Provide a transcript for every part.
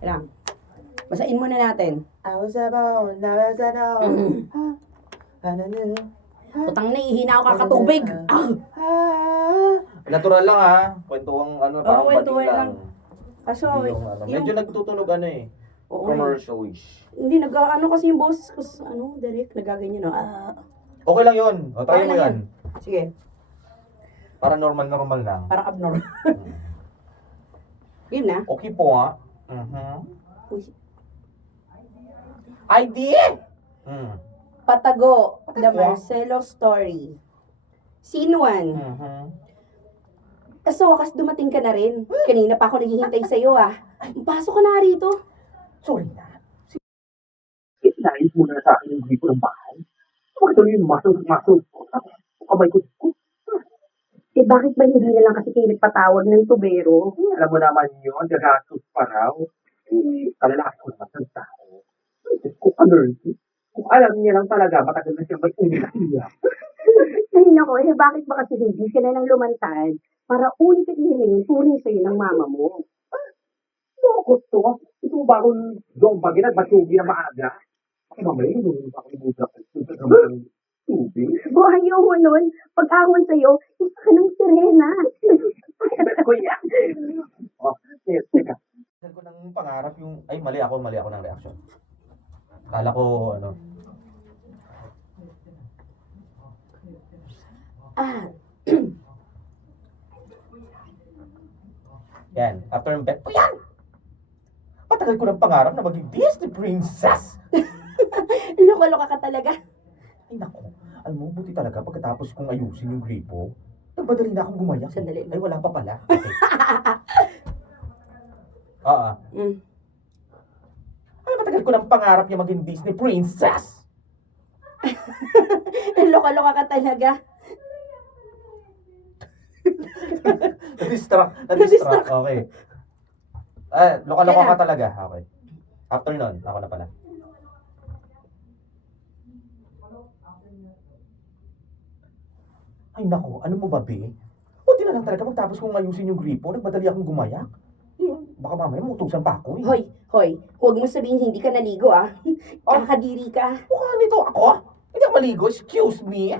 Kailangan. Basain muna natin. Putang na, ihina ako kakatubig. Natural lang ha. Kwentuhang parang kwentuhan bading lang. Kaso, Hindi yung medyo nagtutunog Oo, commercial-ish. hindi, kasi yung boses ko, direct, nagaganyan, no? Okay lang yun. O, try Okay mo lang yan. Sige, Para normal lang. parang abnormal. Yun na. Okay po ha. Uy. ID! Patago, The Patago? Marcelo Story. Scene 1. Sa wakas dumating ka na rin. Kanina pa ako naghihintay sa'yo Pasok ka na rito. Sorry na. Nais mo na sa akin yung gripo ng bahay. Bakit ano yung masok? Kamay ko. Bakit ba hindi na lang kasi kayo nagpatawag ng tubero? Alam mo naman yun, gagastos pa raw. Kalalaki ko naman ng tao. Kung kung alam niya lang talaga, matagal na siya may umiyak. Ay nako, bakit ba kasi hindi ka na lang lumantad para ulit at hiling turing sa'yo ng mama mo? Bakit to? Ito ba akong dombagin at batugi na maaga? Kasi mamaya yun, ako ibubak at naman ng tubig. Ayaw mo nun, pag-ahon sa'yo, isa ka ng sirena. Kuya. Teka. Dahil ko ng pangarap yung... Ay, mali ako ng reaction. Kala ko, Yan. After ng bet, yan! Matagal ko ng pangarap na maging Disney princess! Loka-loka ka talaga. Ay, naku. Alam mo, buti talaga pagkatapos kong ayusin yung gripo, nagmadali na akong gumayak. Sandali. Ay, wala pa pala. Okay. Ay, matagal ko ng pangarap niya maging Disney princess! Loka-loka ka talaga. Na-distract. Okay. Loka-loka ka talaga. Okay. After nun, ako na pala. Ay naku, ano mo ba, be? Buti na lang talaga pagtapos kong ayusin yung gripo, nagmadali akong gumayak. Baka mamaya mutusan pa ako Hoy, huwag mo sabihin hindi ka naligo Kakadiri ka. Mukha nito ako? Hindi ako maligo, excuse me.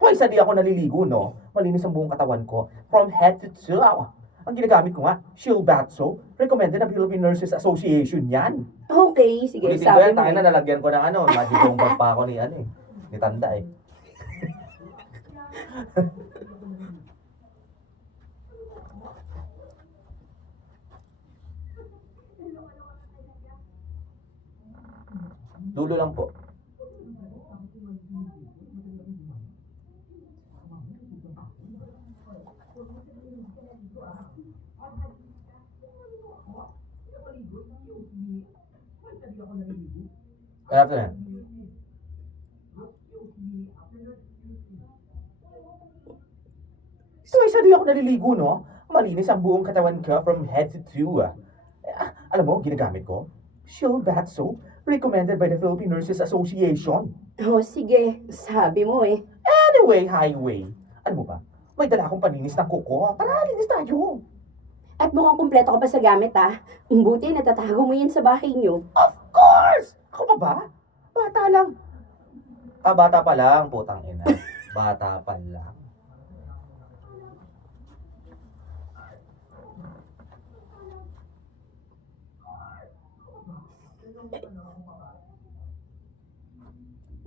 Twice a day ako naliligo, no? Malinis ang buong katawan ko, from head to toe. Ang ginagamit ko nga, Shield Bath Soap, recommended ng Philippine Nurses Association yan. Okay, sige, Ulitin ko sabi yan, mo. tayo na nalagyan ko ng magigong bag pa ako ni Tanda Dulo lang po. Kaya after na. Twice a day ako naliligo, no? Malinis ang buong katawan ko from head to toe. Alam mo, ginagamit ko? Shield Bath Soap, recommended by the Philippine Nurses Association. Sige, sabi mo Anyway, highway. Ano mo ba? May dala akong paninis ng kuko. Tara, linis tayo. At mukhang kumpleto ka pa sa gamit Buti natatago mo yan sa bahay niyo. Of course! Ako pa ba? Bata lang. Bata pa lang, putang ina. Bata pa lang.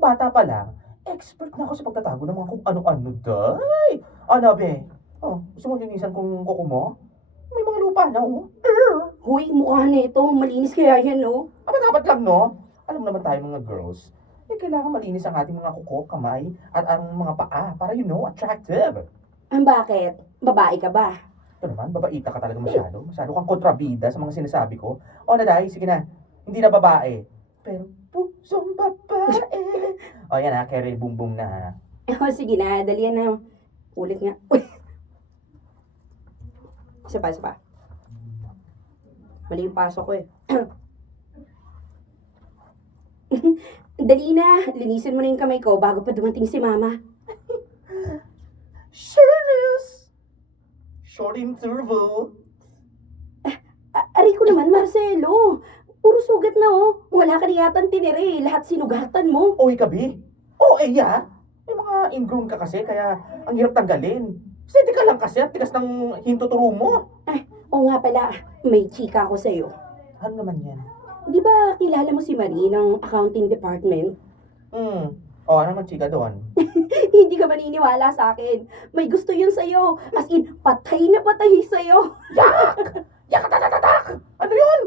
Bata pa lang, expert na ako sa pagtatago ng mga kung ano-ano, day. Ano, be? Gusto mo linisan kung kuko mo? May mga lupa na, Huy, mukha nito. Malinis kaya yan, Dapat lang, no? Alam naman tayo mga girls, kailangan malinis ang ating mga kuko, kamay, at ang mga paa para, attractive. Bakit? Babae ka ba? Ito naman, babaita ka talaga masyado. Masyado kang kontrabida sa mga sinasabi ko. Naday, sige na. Hindi na babae. Pero pusong babae. Yan carry boom boom na Sige na, dali yan na. Ulit nga. Uy. Isa pa. Mali yung pasok ko Dali na, linisin mo na yung kamay ko bago pa dumating si mama. Sureness! Short interval. Aray ko Naku naman, Marcelo. Puro sugat na oh. Wala ka na yatang tiniri. Lahat sinugatan mo. Oy, kabi. Oo, ya. May mga ingrown ka kasi, kaya ang hirap tanggalin. Steady ka lang kasi, ang tigas ng hintuturo mo. Oo nga pala, may chika ako sa'yo. Ano naman yan? Di ba kilala mo si Marie ng accounting department? O, ano naman chika doon? Hindi ka maniniwala sa akin. May gusto yun sa'yo. As in, patay na patay sa'yo. Yak! Yakatatatak! Ano yun?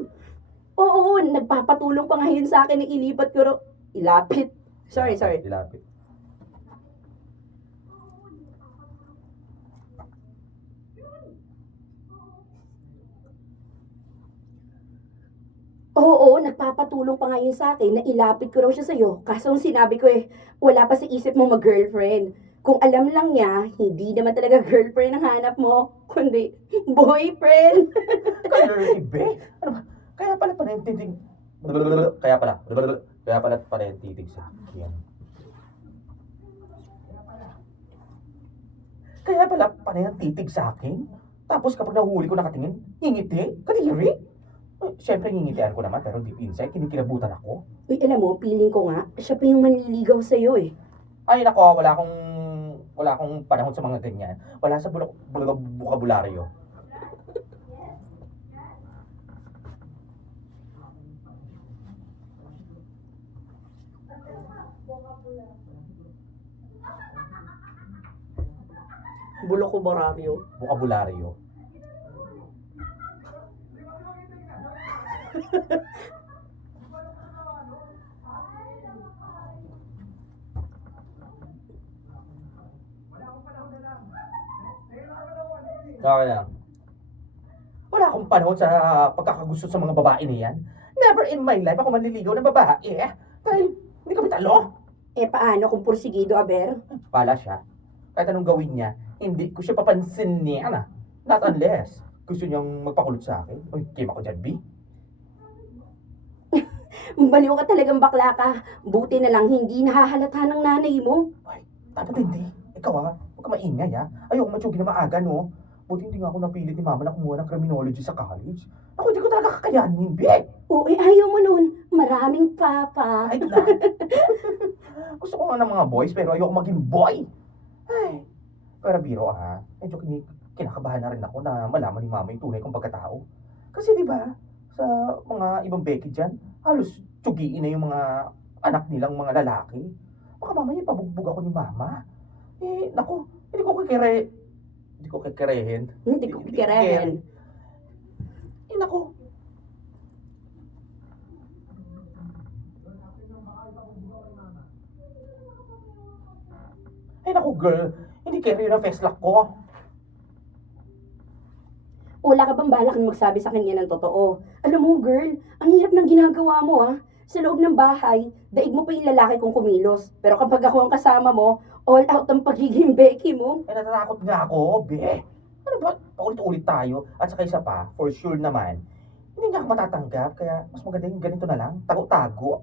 Oo, nagpapatulong pa nga yun sa akin na ilipat ko ilapit. Sorry. Dilapit. Oo, nagpapatulong pa nga yun sa akin na ilapit ko raw siya sa'yo. Kaso ang sinabi ko wala pa sa isip mo mag-girlfriend. Kung alam lang niya, hindi naman talaga girlfriend ang hanap mo, kundi boyfriend. Kalurky, be? Ano ba? Kaya pala panentitig... Kaya pala panentitig sa akin. Kaya pala panentitig sa akin? Tapos kapag nahuli ko nakatingin, ngingiti? Kadiri? Siyempre ngingitian ko naman, pero deep inside, kinikilabutan ako. Uy, alam mo, feeling ko nga, siya pa yung manliligaw sa'yo eh. Ay nako, wala akong panahon sa mga ganyan. Wala sa bukabularyo. Bulok ko bararyo. Bukabularyo. Okay lang. Wala akong panahon sa pagkakagusto sa mga babae na yan. Never in my life ako manliligaw ng babae. Dahil hindi kami talo. Paano kung pursigido, Aber? Pala siya. Kahit anong gawin niya, hindi ko siya papansin niya na. Not unless gusto niyang magpakulot sa akin. Uy, kim ako dyan, B. Baliw ka talagang bakla ka. Buti na lang hindi nahahalata ng nanay mo. Ay, dapat hindi. Ikaw huwag ka maingay Ayoko matsugi na maaga, no? Buti hindi nga ako napilit ni mama na kumuha ng criminology sa college. Ako hindi ko talaga kakayanin, B. Ayaw mo nun. Maraming papa. Ay, na. Gusto ko nga ng mga boys, pero ayoko maging boy. Ay, pero biro medyo kinakabahan na rin ako na malaman ni mama yung tunay kong pagkatao. Kasi di ba sa mga ibang Becky dyan, halos tsugiin na yung mga anak nilang mga lalaki. Baka mamaya pabugbog ako ni mama. Naku, hindi ko kikerehin. Hindi ko kikirahin. Naku. Naku girl, hindi kere yun ang feslock ko. Wala ka bang balak na magsabi sa kanya ng totoo? Alam mo, girl, ang hirap ng ginagawa mo, Sa loob ng bahay, daig mo pa yung lalaki kong kumilos. Pero kapag ako ang kasama mo, all out ang pagiging Becky mo. Natatakot nga ako, be. Ano ba? Paulit-ulit tayo. At saka isa pa, for sure naman, hindi nga ako matatanggap. Kaya mas maganda yung ganito na lang. Tago-tago.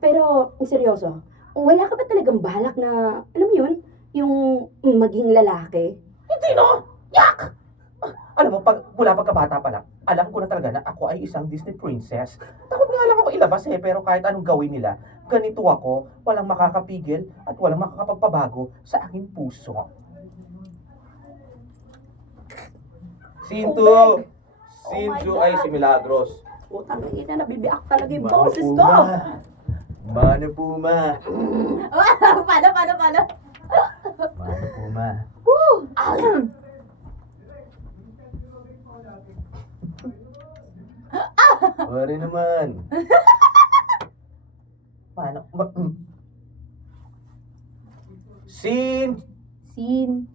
Pero, seryoso, wala ka ba talagang balak na, alam mo yun, yung maging lalaki? Hindi no! Yak! Alam mo, mula pagkabata pa lang, alam ko na talaga na ako ay isang Disney princess. Takot nga lang ako ilabas pero kahit anong gawin nila, ganito ako, walang makakapigil at walang makakapagpabago sa aking puso. Sinto! Oh, Sinto God. ay si Milagros. Utang na ina, nabibiak talaga yung boses ko. Mano Puma. Paano? Mano Puma. Pare naman. Paano? Scene Scene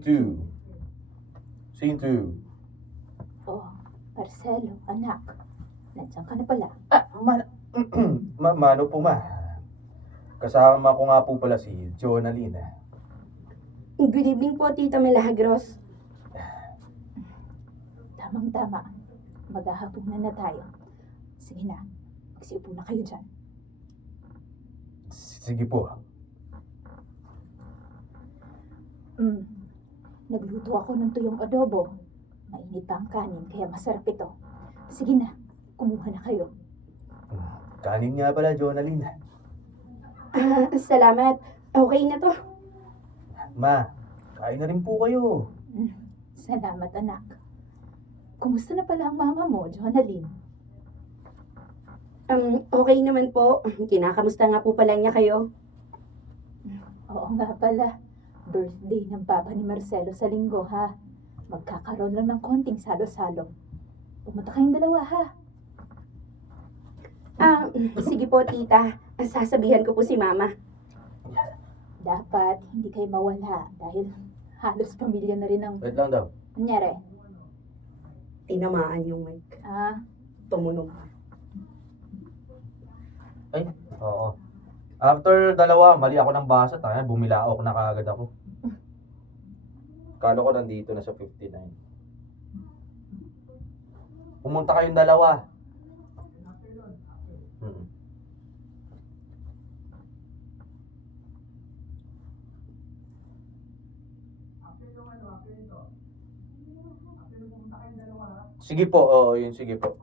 2. Scene 2. Oh, Marcelo, anak. Nandiyan ka na pala. Mano Puma. Kasama ko nga po pala si Jonalina. Good evening po, Tita Milagros. Tamang-tama. Maghahapunan na tayo. Sige na, magsiupo na kayo dyan. Sige po. Nagluto ako ng tuyong adobo. Mainit pa ang kanin, kaya masarap ito. Sige na, kumuha na kayo. Kanin nga pala, Jonalyn. Salamat. Okay na to. Ma, kain na rin po kayo. Salamat, anak. Kumusta na pala ang mama mo, Jonalyn? Okay naman po. Kinakamusta nga po pala niya kayo? Oo nga pala. Birthday ng papa ni Marcelo sa linggo, ha? Magkakaroon lang ng konting salo-salo. Pumunta kayong dalawa, ha? Sige po, tita. Sasabihan ko po si mama. Dapat hindi kayo mawala dahil halos pamilya na rin ang... Wait lang daw. Nangyari? Tinamaan yung mic. Tumunog. Ay, oo. After dalawa, mali ako ng basa. Bumilaok na kaagad ako. Kala ko nandito na sa 59. Pumunta kayong dalawa. Hmm. Sige po, oo, yun, sige po.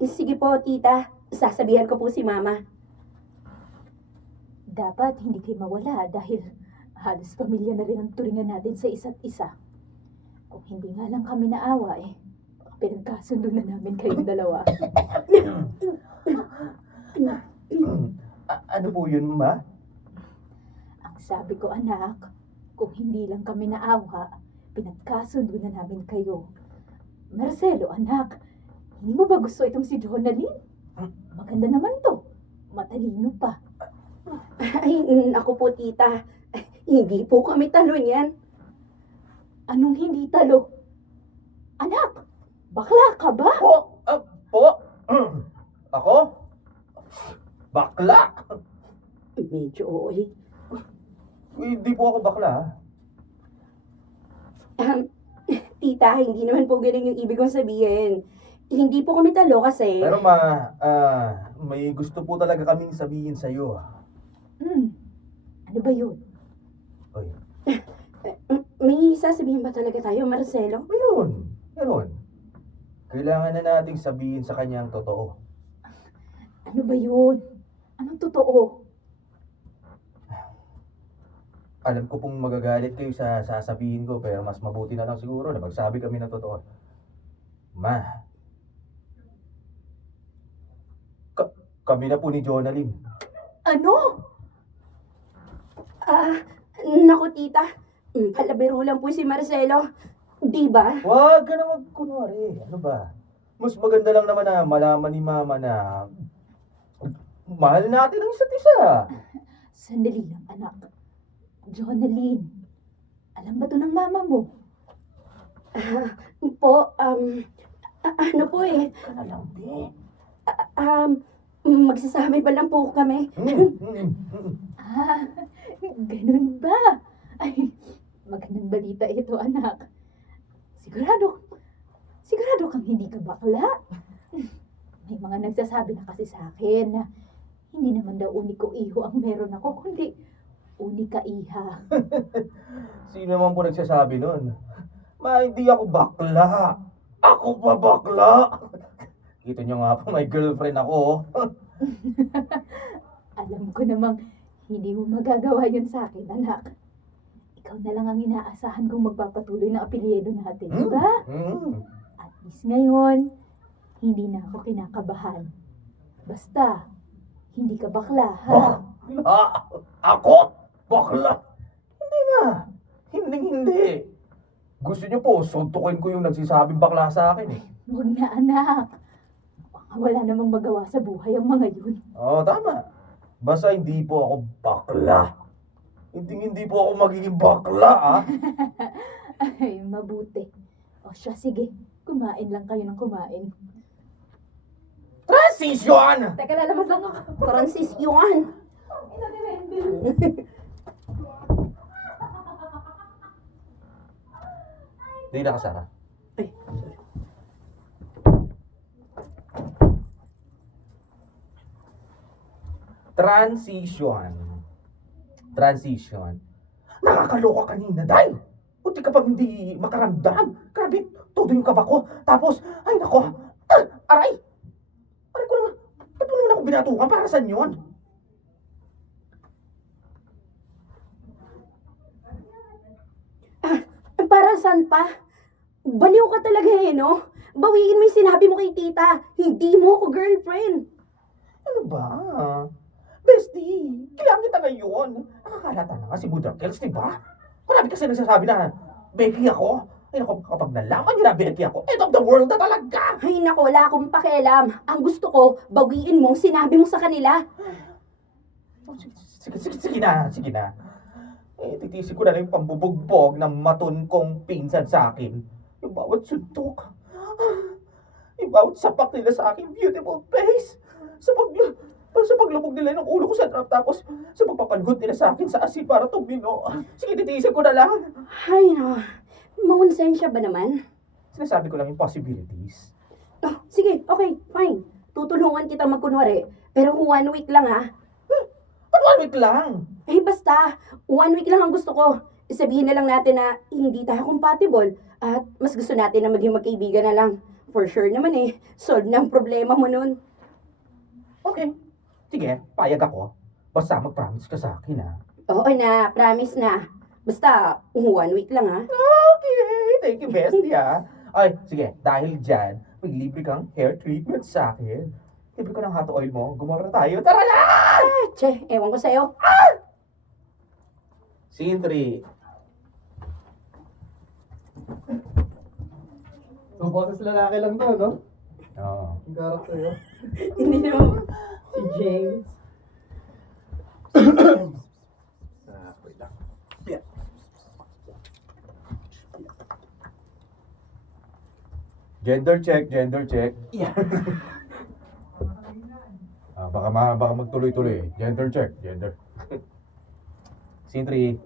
Sige po, tita. Sasabihan ko po si mama. Dapat hindi kayo mawala dahil halos pamilya na rin ang turingan natin sa isa't isa. Kung hindi nga lang kami naawa pinagkasundo na namin kayong dalawa. Ano po yun, ma? Ang sabi ko, anak, kung hindi lang kami naawa, pinagkasundo na namin kayo. Marcelo, anak, hindi mo ba gusto itong si Jonalyn? Maganda naman to. Matalino pa. Ay, ako po, tita. Hindi po kami talo niyan. Anong hindi talo? Anak, bakla ka ba? Po? Ako? Bakla? Medyo oo eh. Hindi po ako bakla. Tita, hindi naman po ganun yung ibig kong sabihin. Hindi po kami talo kasi... Pero may gusto po talaga kaming sabihin sa'yo. Ano ba yun? Oy, May sasabihin ba talaga tayo, Marcelo? meron. Kailangan na nating sabihin sa kanya ang totoo. Ano ba yun? Anong totoo? Alam ko pong magagalit kayo sa sasabihin ko, pero mas mabuti na lang siguro na magsabi kami ng totoo. Ma, kami na po ni Jonalyn. Ano? Naku, tita. Palabiro lang po si Marcelo. Di ba? Wag ka na magkunwari. Ano ba? Mas maganda lang naman na malaman ni Mama na mahal natin ang isa't isa. Sandali lang, anak. Jonalyn, alam ba to ng mama mo? Ano po eh. Ka na lang, be. Magsasabi ba lang po kami? Ganun ba? Ay, magandang balita ito, anak. Sigurado kang hindi ka bakla. May mga nagsasabi na kasi sa akin na hindi naman daw uniko iho ang meron ako, kundi unika iha. Sino naman po nagsasabi nun? Ma, hindi ako bakla. Ako pa bakla. Kita nyo nga po, may girlfriend ako. Alam ko namang hindi mo magagawa yun sa akin, anak. Ikaw na lang ang inaasahan kong magpapatuloy ng apelyido natin, di ba? At least ngayon, hindi na ako kinakabahan. Basta, hindi ka bakla, ha? Bakla? Ako? Bakla? Hindi na. Hindi. Gusto nyo po, suntukin ko yung nagsisabing bakla sa akin eh. Huwag na, anak. Wala namang magawa sa buhay ang mga yun. Oo, tama. Basta hindi po ako bakla. Hindi po ako magiging bakla, ah. Ay, mabuti. O siya, sige. Kumain lang kayo ng kumain. Transition! Teka, lalabas lang ako. Transisyon. Hindi nakasara. Ay, sorry. Transition. Nakakaloka kanina, dahil. Buti ka pang hindi makaramdam. Grabe, todo yung kaba ko. Tapos, ay nako, aray! Aray ko naman, ba't mo naman ako binatukan? Para saan yun? Para saan pa? Baliw ka talaga eh, no? Bawiin mo yung sinabi mo kay tita. Hindi mo ako girlfriend. Ano ba? Bestie, kailangan kita ngayon. Nakakalata na nga si Mudra Kills, di ba? Marami kasi nagsasabi na, Becky ako. Ay naku, kapag nalaman niyo na Becky ako, end of the world na talaga. Ay nako, wala akong pakialam. Ang gusto ko, bawiin mo ang sinabi mo sa kanila. Oh, sige na, sige na. Eh, titisi ko na lang yung pambubugbog ng matun kong pinsan sa akin. Yung bawat suntok. Yung bawat sapak nila sa aking beautiful face. Sa paglubog nila ng ulo ko sa trap, tapos sa pagpapanghod nila sa akin sa asin para tumino. Sige, titiisin ko na lang. Ay no, maunsensya ba naman? Sinasabi ko lang yung possibilities. Oh, sige, okay, fine. Tutulungan kita magkunwari. Pero 1 week lang ha. Ba't 1 week lang? Eh basta, 1 week lang ang gusto ko. Sabihin na lang natin na hindi tayo compatible at mas gusto natin na maging magkaibigan na lang. For sure naman eh, solve na ang problema mo nun. Okay. Sige, payag ako. Basta mag-promise ka sa akin, ha? Oo na, promise na. Basta, 1 week lang ha. Okay, thank you, bestie, ha? Ay, sige, dahil dyan, may libre kang hair treatment sa akin. Libre ko ng hot oil mo. Gumawa na tayo. Tara na! Che, ewan ko sa'yo. Scene 3. So, boses lalaki lang to, no? Oo. Ang garap sa'yo. Hindi naman. Si James. Wait lang. Gender check, gender check. Yeah. Baka magtuloy-tuloy. Gender check, gender. Scene 3.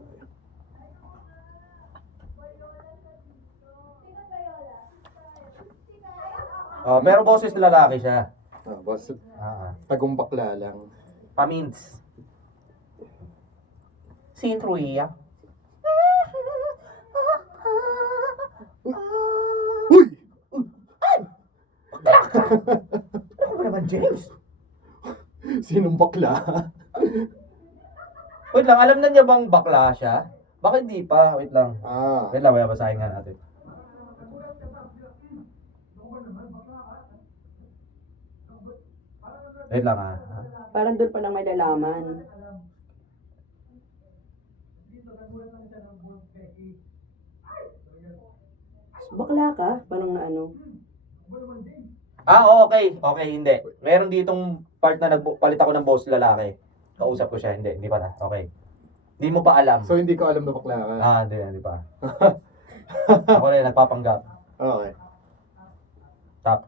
Pero boses na lalaki siya. Boss, Ah, tagong bakla lang. Pamins. Scene 3. Uy! Ano ba naman, James? Sinong bakla? Wait lang, alam na niya bang bakla siya? Baka hindi pa, wait lang. Wait lang, basahin nga natin. Wait lang Parang doon pa lang may lalaman. Bakla ka? Parang na ano? Okay. Okay, hindi. Meron ditong part na nagpalit ako ng boss lalaki. Kausap ko siya, hindi pala. Okay. Hindi mo pa alam. So, hindi ko alam na bakla ka. Hindi pa. Ako rin, nagpapanggap. Okay. Tap.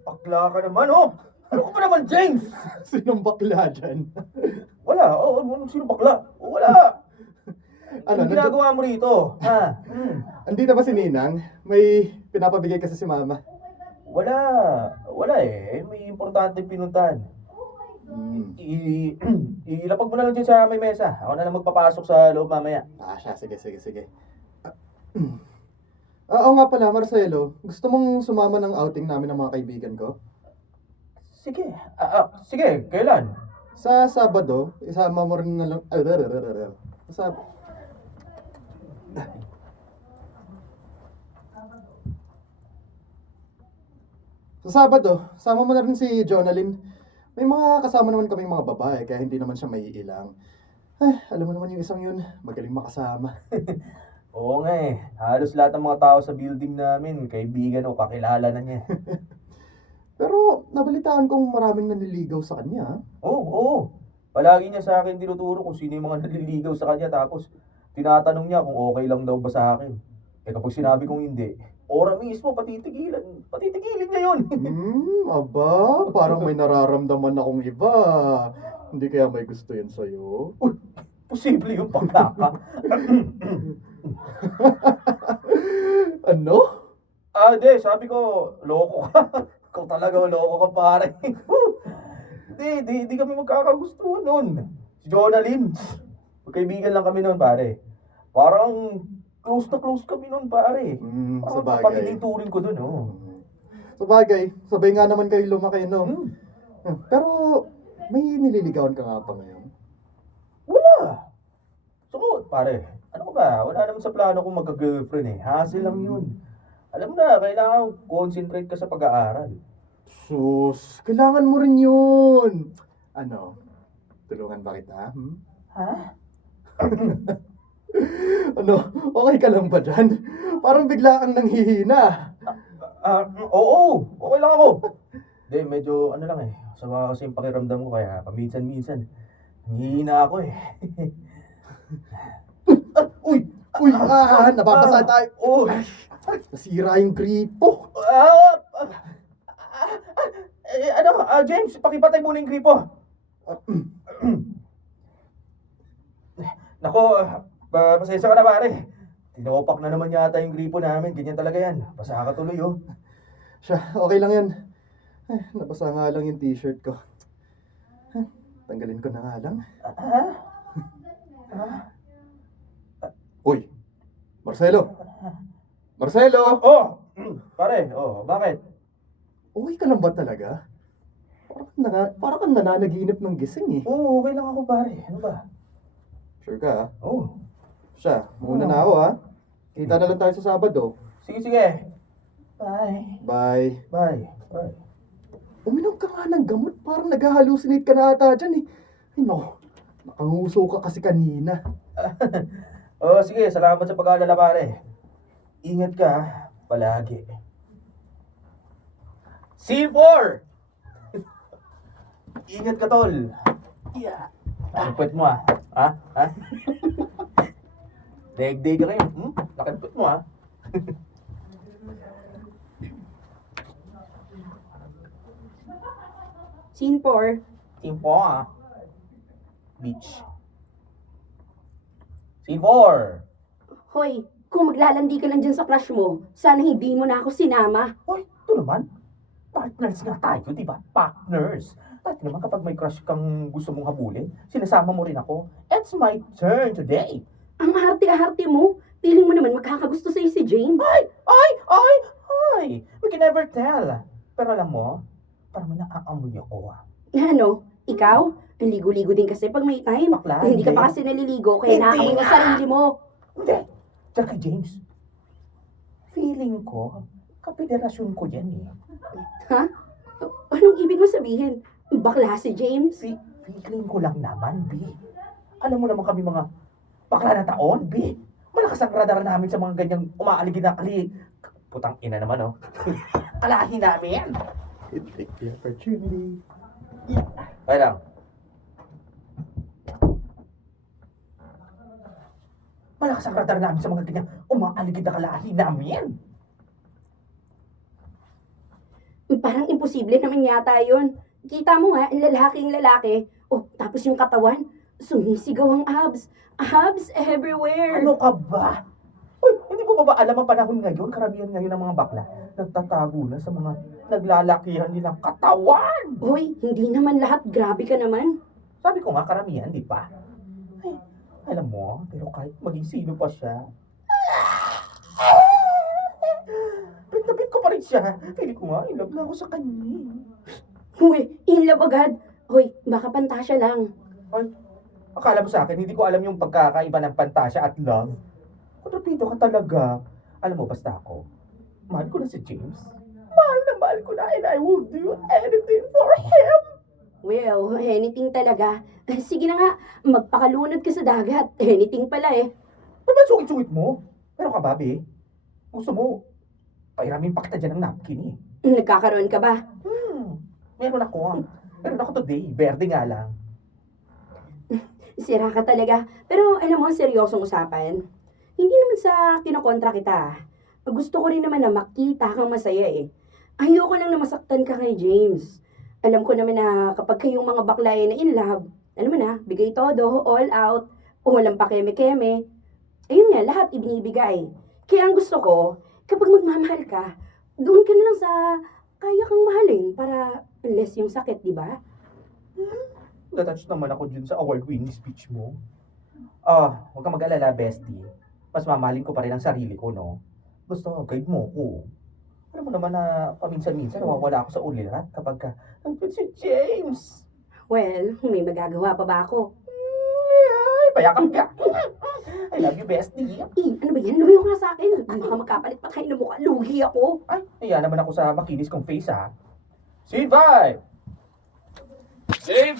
Bakla ka naman, oh! Ano ka pa naman, James? Sinong bakla dyan? Wala. Sino bakla? Wala. Ano, Anong ginagawa mo rito? Ha? Andito ba si Ninang? May pinapabigay kasi si Mama. Wala eh. May importante pinuntahan. Ilapag mo na lang dyan sa may mesa. Ako na lang magpapasok sa loob mamaya. Siya. Sige. Oo nga pala, Marcelo. Gusto mong sumama ng outing namin ng mga kaibigan ko? Sige. Sige, kailan? Sa Sabado, isama mo rin na lang... Sa Sabado, sama mo na rin si Jonalyn. May mga kasama naman kaming mga babae, kaya hindi naman siya maiilang. Alam mo naman yung isang yun, magaling makasama. Oo nga eh. Halos lahat ng mga tao sa building namin, kaibigan o kakilala na niya. Pero nabalitaan kong maraming nanliligaw sa kanya. Oo. Palagi niya sa akin tinuturo kung sino yung mga naliligaw sa kanya, tapos tinatanong niya kung okay lang daw ba sa akin. Eh kapag sinabi kong hindi, ora mismo patitigilin niya yun. Aba, parang may nararamdaman akong iba. Hindi kaya may gusto yan sa'yo? Uy, posible yung bakla ka. Ano? Hindi, sabi ko, loko ka. Ikaw talaga loko ka pare. Di kami magkakagustuhan nun. Si Jonalyn. Magkaibigan lang kami noon, pare. Parang close na close kami noon, pare. Sa Parang bagay. pamilya turing ko doon, oh. Sa bagay, sabay nga naman kayo lumaki, no? Hmm. Pero, may nililigawan ka nga pa ngayon. Wala. So, pare, ano ba? Wala naman sa plano kong magka-girlfriend eh. Hassle lang yun. Alam mo na, kailangan concentrate ka sa pag-aaral. Sus, kailangan mo rin yun. Ano, tulungan ba kita? Ha? Ano, okay ka lang ba dyan? Parang bigla kang nanghihina. Oo, okay lang ako. Hindi, medyo ano lang eh. Sama kasi yung pakiramdam ko kaya paminsan-minsan. Nanghihina ako eh. Uy! Nababasa tayo. Oh! Nasira yung gripo. James, pakipatay muna yung gripo. Nako, pasensya ka na pare. Tinopak na naman yata yung gripo namin. Ganyan talaga yan. Basa ka tuloy oh. Siya, okay lang yan. Nabasa nga lang yung t-shirt ko. Tanggalin ko na nga lang. Uy, Marcelo! Marcelo! Oh! Pare, bakit? Okay ka lang ba talaga? Parang kang nananaginip ng gising eh. Oo, okay lang ako pare. Ano ba? Sure ka ha? Oh. Siya, muna na ako ha. Kita na lang tayo sa Sabado. Sige. Bye. Bye. Bye. Uminom ka nga ng gamot. Parang nag-hallucinate ka na ata dyan eh. Ay no, nakanguso ka kasi kanina. Sige. Salamat sa pag-aalala pare. Ingat ka palagi. C4! Ingat ka, tol. Yeah. Nakipit mo ha? Day ka kayo. Nakipit mo ha? Scene 4. Team 4 Beach. Scene 4! Hoy, kung maglalandi ka lang dyan sa crush mo, sana hindi mo na ako sinama. Hoy, ito naman. Partners nga tayo, di ba? Partners. Dati naman kapag may crush kang gusto mong habulin, sinasama mo rin ako. It's my turn today. Ang arte-arte mo. Piling mo naman makakagusto sa'yo si James. Ay! We can never tell. Pero alam mo, parang may naaamoy ako ah. Ano? Ikaw? Ang ligo-ligo din kasi pag may time. Bakla, Hindi ka hindi. pa kasi naliligo, kaya Hindi nakakamoy mo nga. sarili mo. Hindi. Tsaka kay James, feeling ko, kapederasyon ko yan eh. Ha? Anong ibig mo sabihin? Bakla si James? Feeling ko lang naman, B. Alam mo naman kami mga bakla na taon, B. Malakas ang radar namin sa mga ganyang umaaligid na Putang ina naman, oh. Kalahi namin. Take the opportunity. Kaya lang. Malakas ang radar namin sa mga ganyang umaaligid na kalahi namin. Parang imposible naman yata yun. Kita mo nga, ang lalaking lalaki. Oh, tapos yung katawan, sumisigaw ang abs. Abs everywhere. Ano ka ba? Uy, hindi mo ba alam ang panahon ngayon? Karamihan ngayon ng mga bakla nagtatago na sa mga naglalakihan nilang katawan. Hoy, hindi naman lahat. Grabe ka naman. Sabi ko nga, karamihan, di ba? Ay, alam mo, pero kahit maging sino pa siya, bit ko pa rin siya. Feeling ko nga, in love na ako sa kanya. Uy, in love agad. Hoy, baka pantasya lang. Ay, akala mo sa akin, hindi ko alam yung pagkakaiba ng pantasya at love. Kontrapido ka talaga. Alam mo, basta ako, mahal ko na si James. Mahal ko na and I will do anything for him. Well, anything talaga. Sige na nga, magpakalunod ka sa dagat. Anything pala eh. Ano ba sungit-sungit mo? Pero ka ba, be? Gusto mo, pairamin pa kita dyan ng napkin eh. Nagkakaroon ka ba? Meron ako. Meron ako today. Berde nga lang. Sira ka talaga. Pero alam mo, seryosong usapan. Hindi naman sa kinokontra kita. Gusto ko rin naman na makita kang masaya eh. Ayoko lang na masaktan ka kay James. Alam ko naman na kapag kayong mga bakla na in love, alam mo na, bigay todo, all out, o walang pakeme-keme. Ayun nga, lahat ibinibigay. Kaya ang gusto ko, kapag magmamahal ka, doon ka na lang sa kaya kang mahalin para less yung sakit, di ba? Natouch naman ako dun sa award-winning speech mo. Ah, huwag kang mag-alala, bestie. Mas mamahalin ko pa rin ang sarili ko, no? Basta, guide mo ko. Alam mo naman na paminsan-minsan nawawala ako sa ulirat kapag nandun si James. Well, may magagawa pa ba ako? Ay, payakap ka. I love you, bestie. Ano ba yan? Lumayo ka nga sa akin. Baka magkapalit pa tayo ng mukha. Lugi ako. Ay, ayan naman ako sa makinis kong face, ha? Scene 5! Safe,